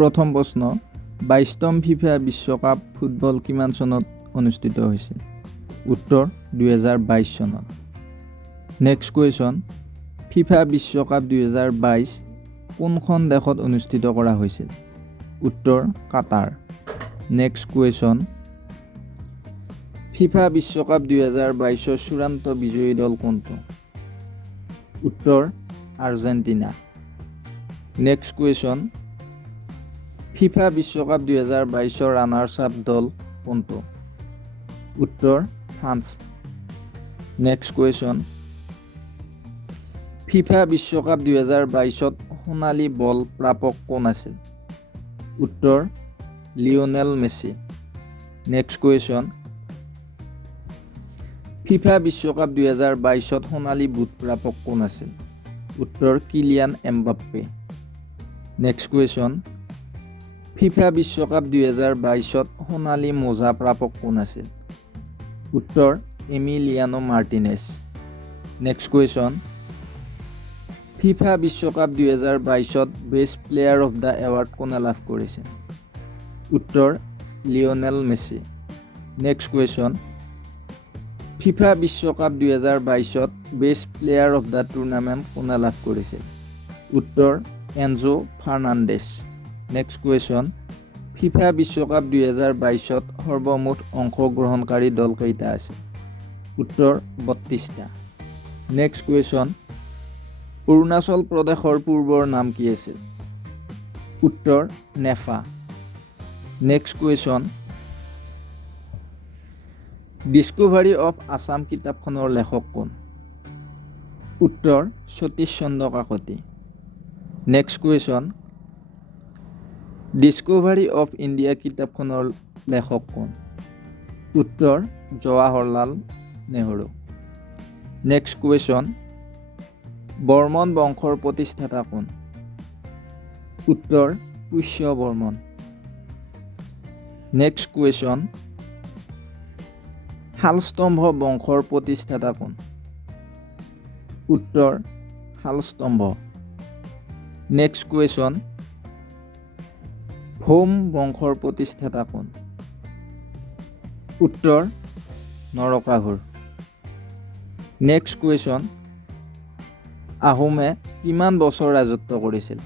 প্ৰথম প্ৰশ্ন 22তম ফিফা বিশ্বকাপ ফুটবল কিমান চনত অনুষ্ঠিত হৈছিল? উত্তৰ 2022 চনত। নেক্সট কুৱেশ্যন, ফিফা বিশ্বকাপ 2022 কোনখন দেশত অনুষ্ঠিত কৰা হৈছিল? উত্তৰ কাটাৰ। নেক্সট কুৱেশ্যন, ফিফা বিশ্বকাপ 2022 চূড়ান্ত বিজয়ী দল কোনটো? উত্তৰ আৰ্জেণ্টিনা। নেক্সট কুৱেশ্যন, ফিফা বিশ্বকাপ 2022 ৰানাৰ্ছ আপ দল কোনটো? উত্তৰ ফ্ৰান্স। নেক্সট কুৱেশ্যন, ফিফা বিশ্বকাপ 2022 সোণালী বল প্ৰাপক কোন আছিল? উত্তৰ Lionel Messi. Next question, FIFA বিশ্বকাপ 2022 সোণালী বুট প্ৰাপক কোন আছিল? উত্তৰ Kylian Mbappe. Next question, FIFA বিশ্বকাপ 2022 সোণালী মোজা প্ৰাপক কোন আছিল? উত্তৰ Emiliano Martinez. Next question, FIFA বিশ্বকাপ 2022 best player of the award কোনে লাভ কৰিছিল? উত্তৰ Lionel Messi. Next question, FIFA বিশ্বকাপ 2022 best player of the tournament কোনে লাভ কৰিছিল? উত্তৰ Enzo Fernandez. Next question, FIFA বিশ্বকাপ 2022 সৰ্বমুঠ অংশগ্ৰহণকাৰী দল কেইটা আছে? উত্তৰ 32টা। নেক্সট কুৱেশ্যন, অৰুণাচল প্ৰদেশৰ পূৰ্বৰ নাম কি আছিল? উত্তৰ নেফা। Next question, discovery of Assam কিতাপখনৰ লেখক কোন? উত্তৰ Satish Chandra Kakati. Next question, discovery of India কিতাপখনৰ লেখক কোন? উত্তৰ জৱাহৰলাল নেহৰু। নেক্সট কুৱেশ্যন, বৰ্মন বংশৰ প্ৰতিষ্ঠাতা কোন? উত্তৰ পুষ্য বৰ্মন। নেক্সট কুৱেশ্যন, শালস্তম্ভ বংশৰ প্ৰতিষ্ঠাতা কোন? উত্তৰ শালস্তম্ভ। নেক্সট কুৱেশ্যন, ভৌম বংশৰ প্ৰতিষ্ঠাতা কোন? উত্তৰ নৰকাসুৰ। নেক্সট কুৱেশ্যন, আহোমে কিমান বছৰ ৰাজত্ব কৰিছিল?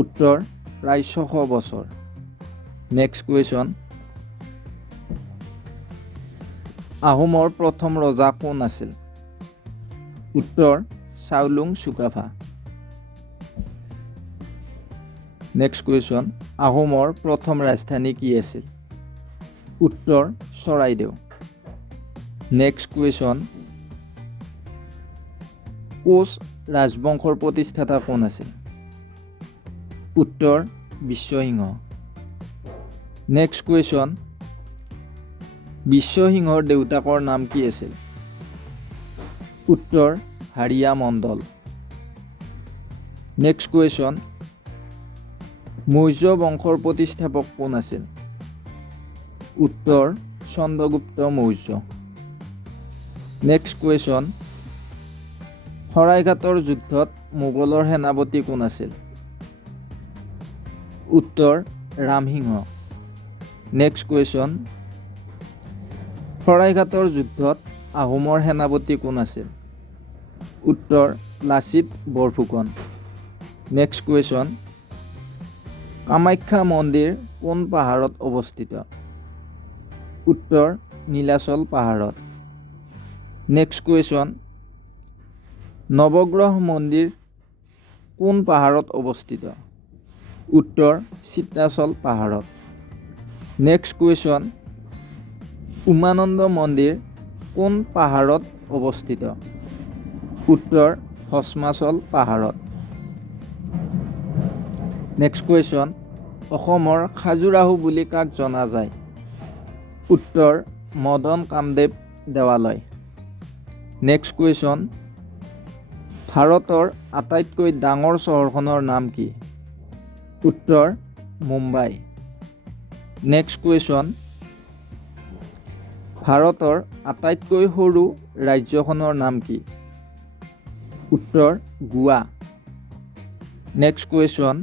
উত্তৰ প্ৰায় 600 বছৰ। নেক্সট কুৱেশ্যন, আহোমৰ প্ৰথম ৰজা কোন আছিল? উত্তৰ চাওলুং চুকাফা। নেক্সট কুৱেশ্যন, আহোমৰ প্ৰথম ৰাজধানী কি আছিল? উত্তৰ চৰাইদেউ। নেক্সট কুৱেশ্যন, কোচ ৰাজবংশৰ প্ৰতিষ্ঠাতা কোন আছিল? উত্তৰ বিশ্বসিংহ। নেক্সট কুৱেশ্যন, বিশ্বসিংহৰ দেউতাকৰ নাম কি আছিল? উত্তৰ হাৰিয়া মণ্ডল। নেক্সট কুৱেশ্যন, মৌৰ্য বংশৰ প্ৰতিষ্ঠাপক কোন আছিল? উত্তৰ চন্দ্ৰগুপ্ত মৌৰ্য। নেক্সট কুৱেশ্যন, শৰাইঘাটৰ যুদ্ধত মোগলৰ সেনাপতি কোন আছিল? উত্তৰ ৰামসিংহ। নেক্সট কুৱেশ্যন, শৰাইঘাটৰ যুদ্ধত আহোমৰ সেনাপতি কোন আছিল? উত্তৰ লাচিত বৰফুকন। নেক্সট কুৱেশ্যন, কামাখ্যা মন্দিৰ কোন পাহাৰত অৱস্থিত? উত্তৰ নীলাচল পাহাৰত। নেক্সট কুৱেশ্যন, নৱগ্ৰহ মন্দিৰ কোন পাহাৰত অৱস্থিত? উত্তৰ চিত্ৰাচল পাহাৰত। নেক্সট কুৱেশ্যন, উমানন্দ মন্দিৰ কোন পাহাৰত অৱস্থিত? উত্তৰ ভস্মাচল পাহাৰত। নেক্সট কুৱেশ্যন, অসমৰ খাজুৰাহো বুলি কাক জনা যায়? উত্তৰ মদন কামদেৱ দেৱালয়। নেক্সট কুৱেশ্যন, ভাৰতৰ আটাইতকৈ ডাঙৰ চহৰখনৰ নাম কি? উত্তৰ মুম্বাই। নেক্সট কুৱেশ্যন, ভাৰতৰ আটাইতকৈ সৰু ৰাজ্যখনৰ নাম কি? উত্তৰ গোৱা। নেক্সট কুৱেশ্যন,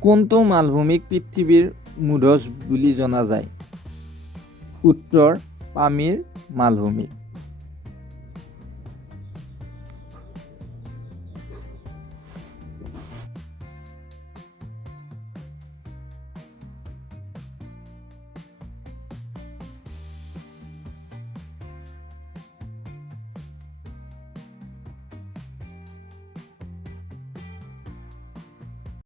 কোনটো মালভূমিক পৃথিৱীৰ মূধচ বুলি জনা যায়? উত্তৰ পামিৰ মালভূমিক।